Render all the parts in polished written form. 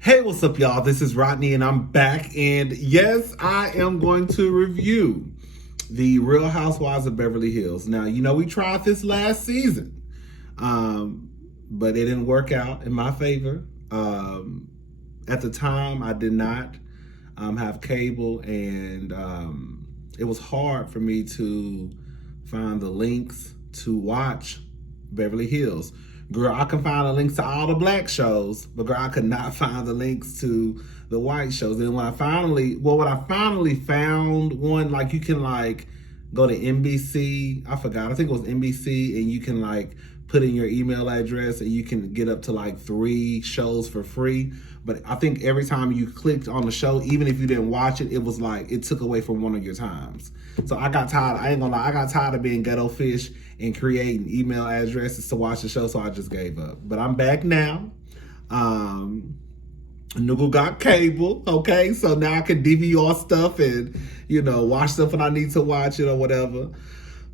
Hey, what's up, y'all? This is Rodney, and I'm back. And yes, I am going to review the Real Housewives of Beverly Hills. Now, we tried this last season, but it didn't work out in my favor. At the time, I did not have cable, and it was hard for me to find the links to watch Beverly Hills. Girl, I can find the links to all the black shows, but girl, I could not find the links to the white shows. And when I finally found one, like you can go to NBC. I forgot. I think it was NBC, and you can put in your email address and you can get up to 3 shows for free. But I think every time you clicked on the show, even if you didn't watch it, it was it took away from one of your times. So I got tired. I ain't gonna lie. I got tired of being ghetto fish and creating email addresses to watch the show. So I just gave up. But I'm back now. Noogle got cable. Okay. So now I can DVR stuff and, watch stuff when I need to watch it or whatever.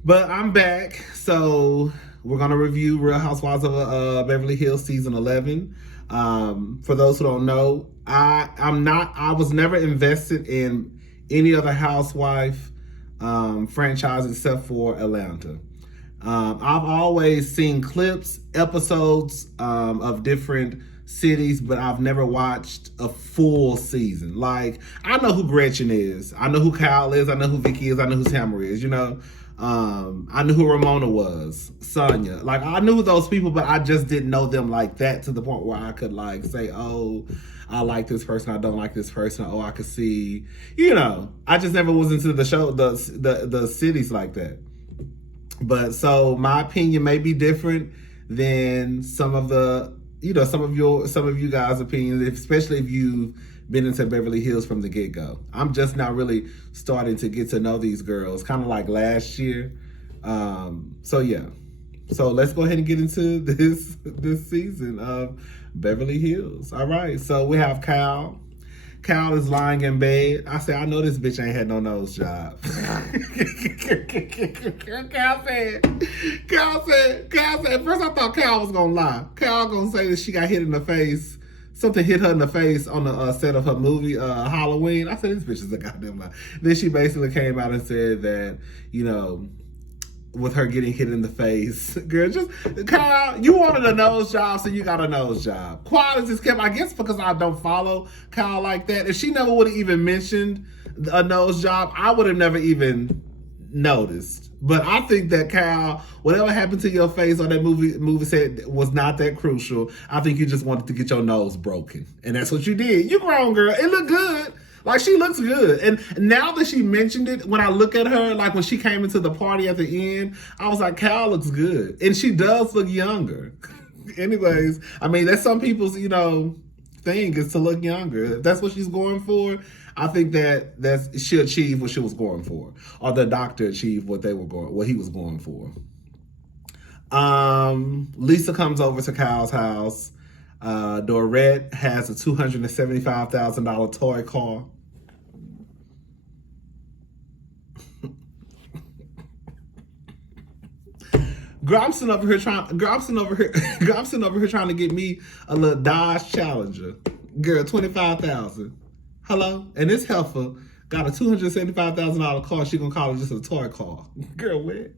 But I'm back. So we're going to review Real Housewives of Beverly Hills season 11. For those who don't know, I was never invested in any other housewife franchise except for Atlanta. I've always seen clips, episodes of different cities, but I've never watched a full season. I know who Gretchen is. I know who Kyle is. I know who Vicky is. I know who Tamara is, I knew who Ramona was, Sonia. I knew those people, but I just didn't know them like that to the point where I could say, oh, I like this person, I don't like this person. Oh, I could see, I just never was into the show, the cities like that. But so my opinion may be different than some of you guys' opinions, especially if you've been into Beverly Hills from the get-go. I'm just now really starting to get to know these girls, kind of like last year. So yeah. So let's go ahead and get into this season of Beverly Hills. All right. So we have Kyle. Kyle is lying in bed. I said, I know this bitch ain't had no nose job. Kyle said, at first I thought Kyle was gonna lie. Kyle gonna say that she got hit in the face. Something hit her in the face on the set of her movie, Halloween. I said, this bitch is a goddamn lie. Then she basically came out and said that, with her getting hit in the face, girl, Kyle, you wanted a nose job, so you got a nose job. Quality just kept, I guess because I don't follow Kyle like that. If she never would have even mentioned a nose job, I would have never even noticed. But I think that Kyle, whatever happened to your face on that movie set was not that crucial. I think you just wanted to get your nose broken. And that's what you did. You grown, girl. It looked good. She looks good. And now that she mentioned it, when I look at her, when she came into the party at the end, I was like, Kyle looks good. And she does look younger. Anyways, that's some people's, thing is to look younger. If that's what she's going for, I think that she achieved what she was going for. Or the doctor achieved what he was going for. Lisa comes over to Kyle's house. Dorette has a $275,000 toy car. Gromson over here trying to get me a little Dodge Challenger. Girl, $25,000. Hello? And this heifer got a $275,000 car. She gonna call it just a toy car. Girl, what?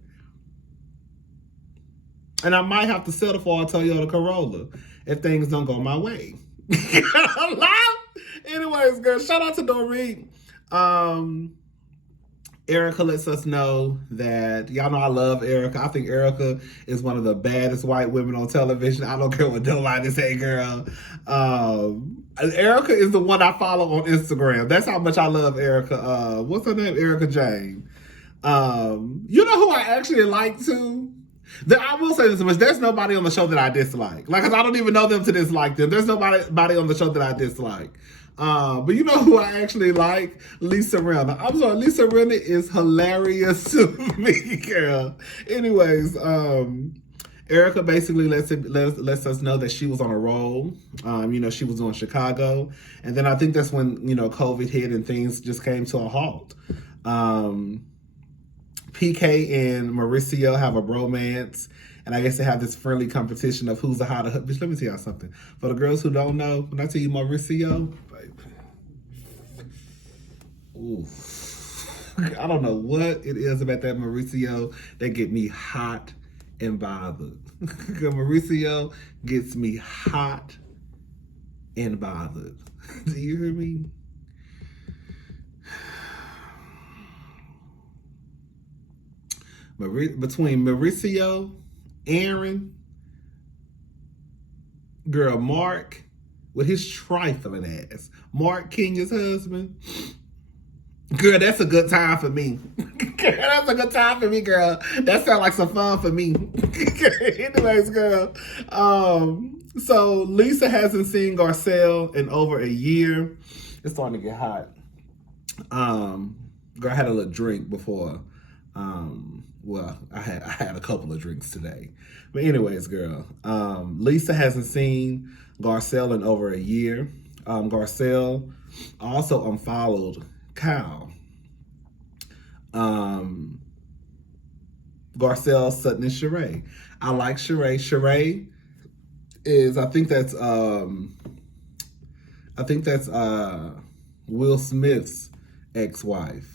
And I might have to settle for a Toyota Corolla if things don't go my way. Anyways, girl, shout out to Doreen. Erica lets us know that, y'all know I love Erica. I think Erica is one of the baddest white women on television. I don't care what nobody say, girl. Erica is the one I follow on Instagram. That's how much I love Erica. What's her name? Erica Jane. You know who I actually like too? I will say this much. There's nobody on the show that I dislike. Cause I don't even know them to dislike them. There's nobody on the show that I dislike. But you know who I actually like? Lisa Rinna. I'm sorry, Lisa Rinna is hilarious to me, girl. Anyways, Erica basically lets us know that she was on a roll. She was doing Chicago. And then I think that's when, COVID hit and things just came to a halt. PK and Mauricio have a bromance. And I guess they have this friendly competition of who's the hotter. Bitch, let me tell y'all something. For the girls who don't know, when I tell you Mauricio, baby, ooh, I don't know what it is about that Mauricio that get me hot and bothered. Mauricio gets me hot and bothered. Do you hear me? Between Mauricio, Aaron, girl, Mark, with his trifling ass, Mark Kenya's husband, girl, that's a good time for me. Girl, that's a good time for me, girl. That sounds like some fun for me. Anyways, girl. So Lisa hasn't seen Garcelle in over a year. It's starting to get hot. Girl, I had a little drink before. Well, I had a couple of drinks today. But anyways, girl, Lisa hasn't seen Garcelle in over a year. Garcelle also unfollowed Kyle. Garcelle, Sutton, and Sheree. I like Sheree. Sheree is, I think that's Will Smith's ex-wife.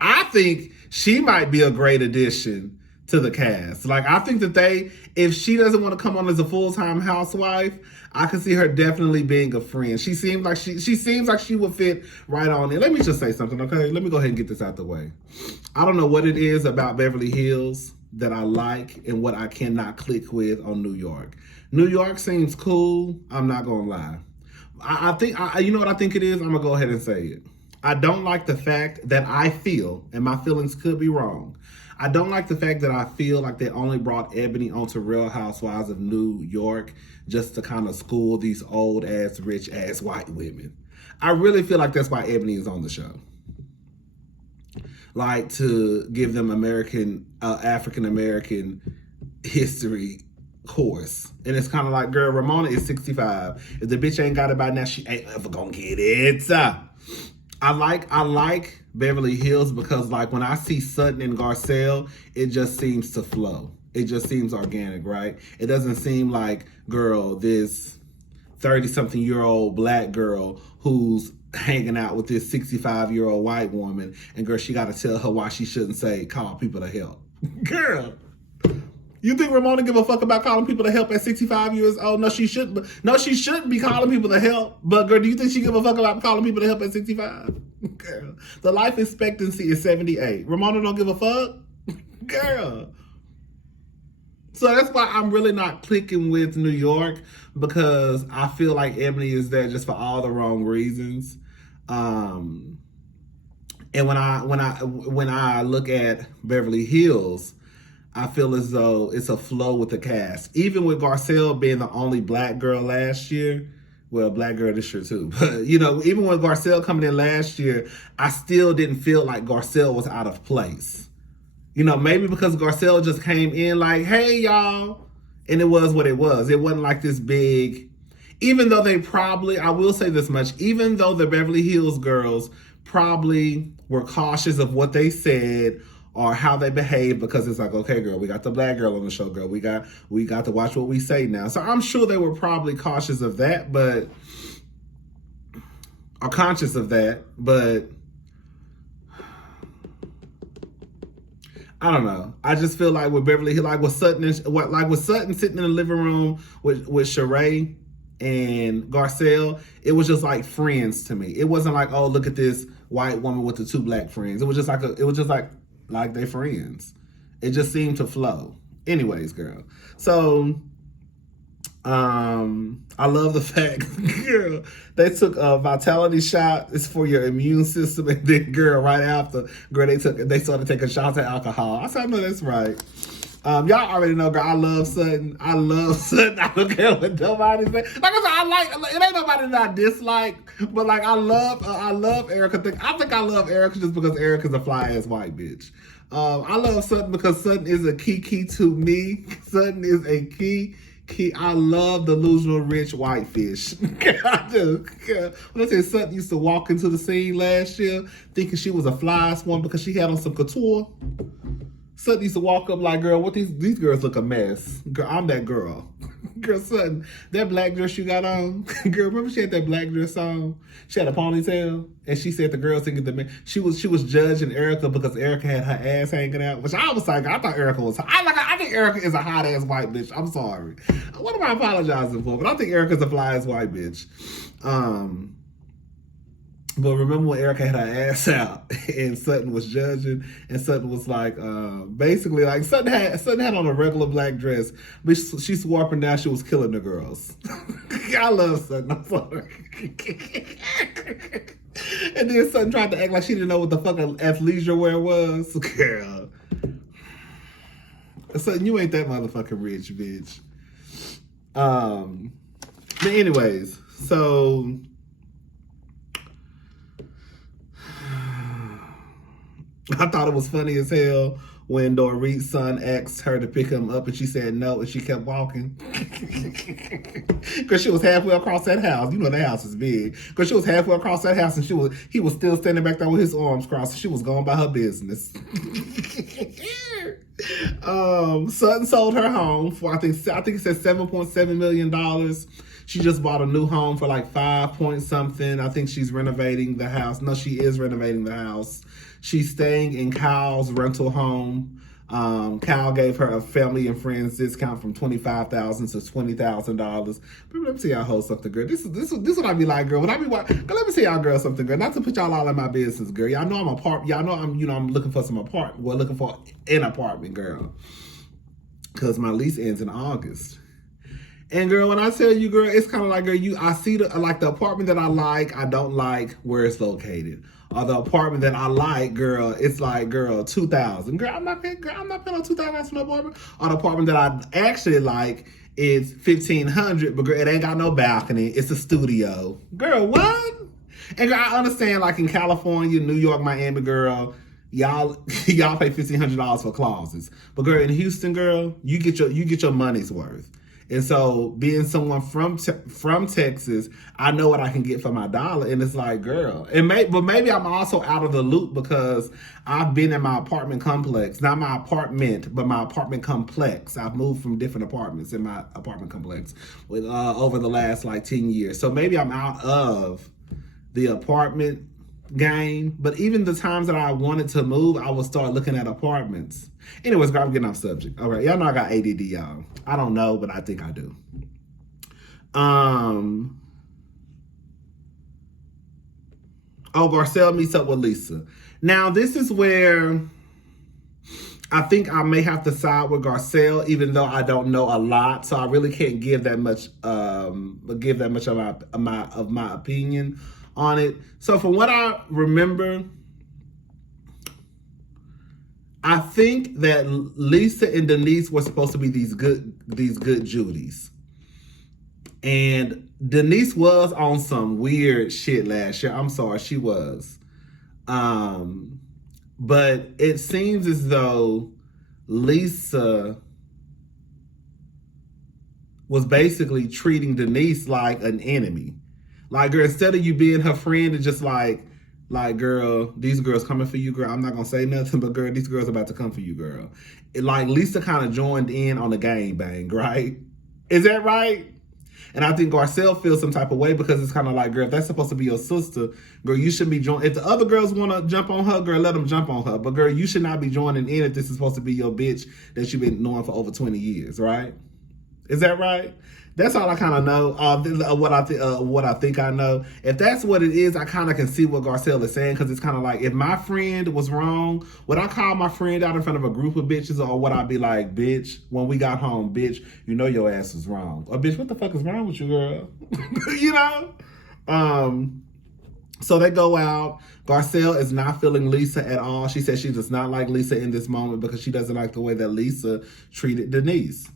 I think she might be a great addition to the cast. Like, I think that if she doesn't want to come on as a full-time housewife, I can see her definitely being a friend. She seems like she would fit right on in. Let me just say something, okay? Let me go ahead and get this out the way. I don't know what it is about Beverly Hills that I like and what I cannot click with on New York. New York seems cool. I'm not gonna lie. I think you know what I think it is? I'm gonna go ahead and say it. I don't like the fact that I feel, and my feelings could be wrong, I don't like the fact that I feel like they only brought Ebony onto Real Housewives of New York just to kind of school these old-ass, rich-ass white women. I really feel like that's why Ebony is on the show. Like, to give them African-American history course. And it's kind of like, girl, Ramona is 65. If the bitch ain't got it by now, she ain't ever gonna get it. I like Beverly Hills because, like, when I see Sutton and Garcelle, it just seems to flow. It just seems organic, right? It doesn't seem like, girl, this 30-something-year-old black girl who's hanging out with this 65-year-old white woman, and girl, she got to tell her why she shouldn't call people to help. Girl, you think Ramona give a fuck about calling people to help at 65 years old? No, she shouldn't. No, she shouldn't be calling people to help. But girl, do you think she give a fuck about calling people to help at 65? Girl, the life expectancy is 78. Ramona don't give a fuck? Girl. So that's why I'm really not clicking with New York, because I feel like Ebony is there just for all the wrong reasons. And when I look at Beverly Hills, I feel as though it's a flow with the cast. Even with Garcelle being the only black girl last year, well, black girl this year too, but you know, even with Garcelle coming in last year, I still didn't feel like Garcelle was out of place. You know, maybe because Garcelle just came in like, hey, y'all, and it was what it was. It wasn't like this big, even though I will say this much, even though the Beverly Hills girls probably were cautious of what they said or how they behave, because it's like, okay, girl, we got the black girl on the show, girl. We got to watch what we say now. So I'm sure they were probably cautious of that, or conscious of that, but I don't know. I just feel like with Beverly Hills, like with Sutton sitting in the living room with Sheree and Garcelle, it was just like friends to me. It wasn't like, oh, look at this white woman with the two black friends. It was just like they friends. It just seemed to flow. Anyways, girl. So, I love the fact, girl, they took a vitality shot. It's for your immune system. And then, girl, right after, girl, they started taking shots of alcohol. I said, no, that's right. Y'all already know, girl, I love Sutton. I don't care what nobody say. Like I said, it ain't nobody that I dislike, but like I love Erica. I think I love Erica just because Erica's a fly ass white bitch. I love Sutton because Sutton is a key to me. Sutton is a key. I love delusional rich white fish. I do. When I say Sutton used to walk into the scene last year thinking she was a fly swan because she had on some couture. Sutton used to walk up like, girl, what these girls look a mess. Girl, I'm that girl. Girl, Sutton, that black dress you got on. Girl, remember she had that black dress on? She had a ponytail, and she said the girls didn't get the man. She was judging Erica because Erica had her ass hanging out, which I was like, I thought Erica was. I think Erica is a hot ass white bitch. I'm sorry. What am I apologizing for? But I think Erica's a fly ass white bitch. But remember when Erica had her ass out and Sutton was judging, and Sutton was like, basically like Sutton had on a regular black dress, but she swore up and down she was killing the girls. I love Sutton. I'm sorry. And then Sutton tried to act like she didn't know what the fucking athleisure wear was. Girl, Sutton, you ain't that motherfucking rich, bitch. But anyways, so. I thought it was funny as hell when Dorit's son asked her to pick him up and she said no and she kept walking. Because she was halfway across that house. You know that house is big. Because she was halfway across that house and he was still standing back there with his arms crossed. She was going by her business. Sutton sold her home for I think it said $7.7 million. She just bought a new home for like 5 point something. I think she's renovating the house. No, she is renovating the house. She's staying in Kyle's rental home. Kyle gave her a family and friends discount from $25,000 to $20,000. But let me tell y'all hoes something, girl. This is what I be like, girl. When I be watching, let me tell y'all girl something, girl. Not to put y'all all in my business, girl. Y'all know I'm looking for looking for an apartment, girl. Because my lease ends in August. And girl, when I tell you, girl, it's kind of like, girl, I see the apartment that I don't like where it's located. Or the apartment that I like, girl, it's like, girl, $2,000. Girl, I'm not paying on $2,000 for no apartment. Or the apartment that I actually like is $1,500, but girl, it ain't got no balcony. It's a studio. Girl, what? And girl, I understand, like in California, New York, Miami, girl, y'all pay $1,500 for closets. But girl, in Houston, girl, you get your money's worth. And so, being someone from Texas, I know what I can get for my dollar, and it's like, girl. But maybe I'm also out of the loop because I've been in my apartment complex, not my apartment, but my apartment complex. I've moved from different apartments in my apartment complex with over the last like 10 years. So maybe I'm out of the apartment game. But even the times that I wanted to move, I would start looking at apartments. Anyways, girl, I'm getting off subject. All right, y'all know I got ADD, y'all. I don't know, but I think I do. Garcelle meets up with Lisa. Now, this is where I think I may have to side with Garcelle, even though I don't know a lot, so I really can't give that much of my opinion on it. So, from what I remember, I think that Lisa and Denise were supposed to be these good Judies. And Denise was on some weird shit last year. I'm sorry, she was. But it seems as though Lisa was basically treating Denise like an enemy. Like, girl, instead of you being her friend and just like, girl, these girls coming for you, girl. I'm not going to say nothing, but girl, these girls about to come for you, girl. Lisa kind of joined in on the gang bang, right? Is that right? And I think Garcelle feels some type of way because it's kind of like, girl, if that's supposed to be your sister, girl, you shouldn't be joining. If the other girls want to jump on her, girl, let them jump on her. But girl, you should not be joining in if this is supposed to be your bitch that you've been knowing for over 20 years, right? Is that right? That's all I kind of know. What I think I know. If that's what it is, I kind of can see what Garcelle is saying, because it's kind of like, if my friend was wrong, would I call my friend out in front of a group of bitches, or would I be like, bitch, when we got home, bitch, you know your ass is wrong, or bitch, what the fuck is wrong with you, girl? You know. So they go out. Garcelle is not feeling Lisa at all. She says she does not like Lisa in this moment because she doesn't like the way that Lisa treated Denise.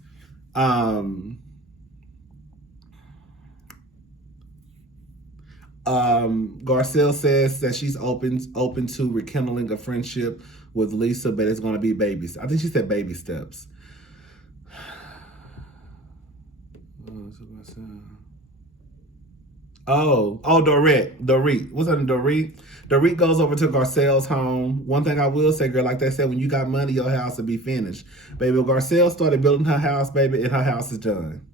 Garcelle says that she's open to rekindling a friendship with Lisa, but it's going to be babies. I think she said baby steps. Dorit. What's that, Dorit? Dorit goes over to Garcelle's home. One thing I will say, girl, like they said, when you got money, your house will be finished. Baby, Garcelle started building her house, baby, and her house is done.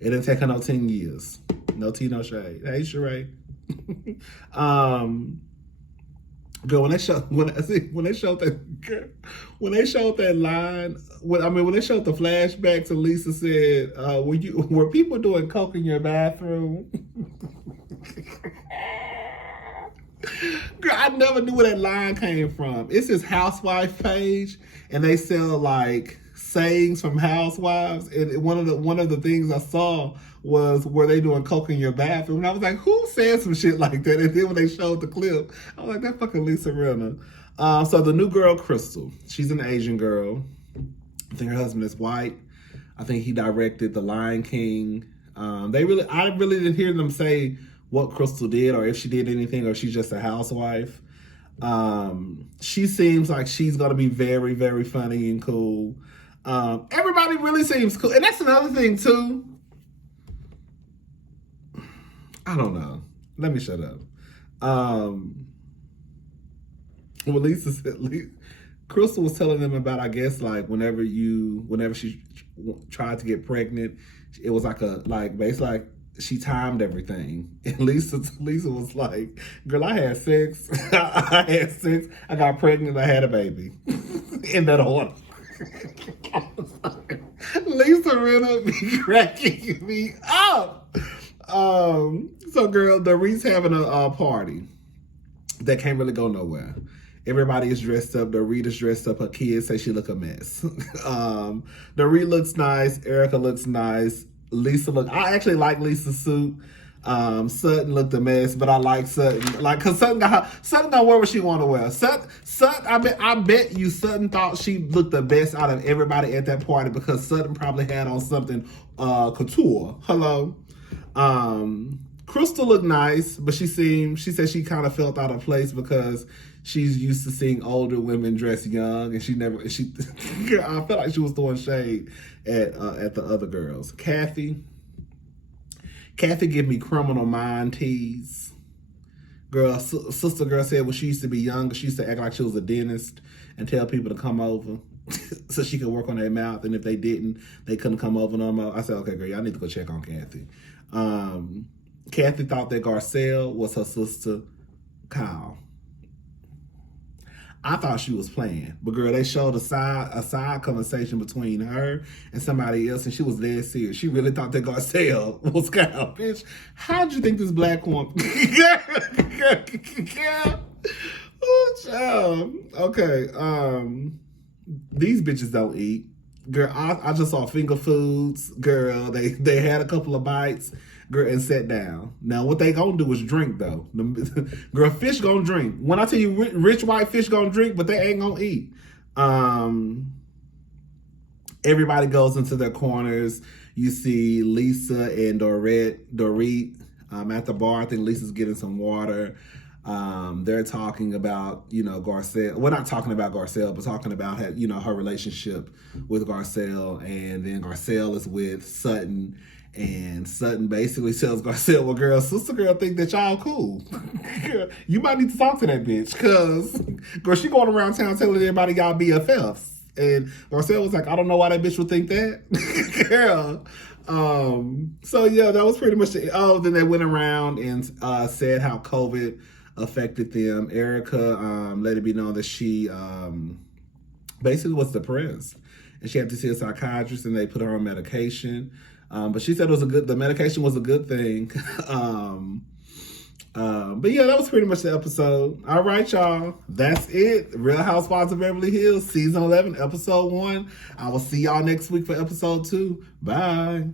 It didn't take her no 10 years. No tea, no shade. Hey, Sheree. Girl, when they showed that line, when they showed the flashbacks, and Lisa said, "Were people doing coke in your bathroom?" Girl, I never knew where that line came from. It's his housewife page, and they sell like sayings from housewives. And one of the things I saw was, were they doing coke in your bathroom? And I was like, who said some shit like that? And then when they showed the clip, I was like, that fucking Lisa Rinna. So the new girl, Crystal, she's an Asian girl. I think her husband is white. I think he directed The Lion King. I really didn't hear them say what Crystal did, or if she did anything, or if she's just a housewife. She seems like she's gonna be very, very funny and cool. Everybody really seems cool. And that's another thing too. I don't know. Let me shut up. Well, Lisa said, Crystal was telling them about, I guess, like whenever she tried to get pregnant, it was basically like she timed everything. And Lisa was like, girl, I had sex. I got pregnant. I had a baby. In that order. Lisa Rinna be cracking me up. So girl, Dorit's having a party that can't really go nowhere. Everybody is dressed up. Dorit is dressed up. Her kids say she look a mess. Dorit looks nice. Erica looks nice. I actually like Lisa's suit. Sutton looked a mess, but I like Sutton. Cause Sutton got wear what she want to wear. Sutton, I bet you Sutton thought she looked the best out of everybody at that party, because Sutton probably had on something couture. Hello. Crystal looked nice, but she said she kind of felt out of place because she's used to seeing older women dress young, and I felt like she was throwing shade at the other girls. Kathy give me Criminal Mind tease. Girl, sister girl said when she used to be younger, she used to act like she was a dentist and tell people to come over so she could work on their mouth, and if they didn't, they couldn't come over no more. I said, okay, girl, y'all need to go check on Kathy. Kathy thought that Garcelle was her sister, Kyle. I thought she was playing, but girl, they showed a side conversation between her and somebody else, and she was dead serious. She really thought that Garcelle was Kyle. Bitch, how'd you think this black woman? Oh, child. Okay. These bitches don't eat. Girl, I just saw finger foods. Girl, they had a couple of bites. Girl, and sat down. Now, what they gonna do is drink, though. Girl, fish gonna drink. When I tell you rich white fish gonna drink, but they ain't gonna eat. Everybody goes into their corners. You see Lisa and Dorit at the bar. I think Lisa's getting some water. They're talking about, Garcelle. We're not talking about Garcelle, but talking about, her relationship with Garcelle. And then Garcelle is with Sutton. And Sutton basically tells Garcelle, well, girl, sister girl think that y'all cool. You might need to talk to that bitch. Because, girl, she going around town telling everybody y'all BFFs. And Garcelle was like, I don't know why that bitch would think that. Girl. So, yeah, that was pretty much it. Oh, then they went around and said how COVID affected them. Erica let it be known that she basically was depressed. And she had to see a psychiatrist, and they put her on medication. But she said the medication was a good thing. But yeah, that was pretty much the episode. All right, y'all. That's it. Real Housewives of Beverly Hills, season 11, episode 1. I will see y'all next week for episode 2. Bye.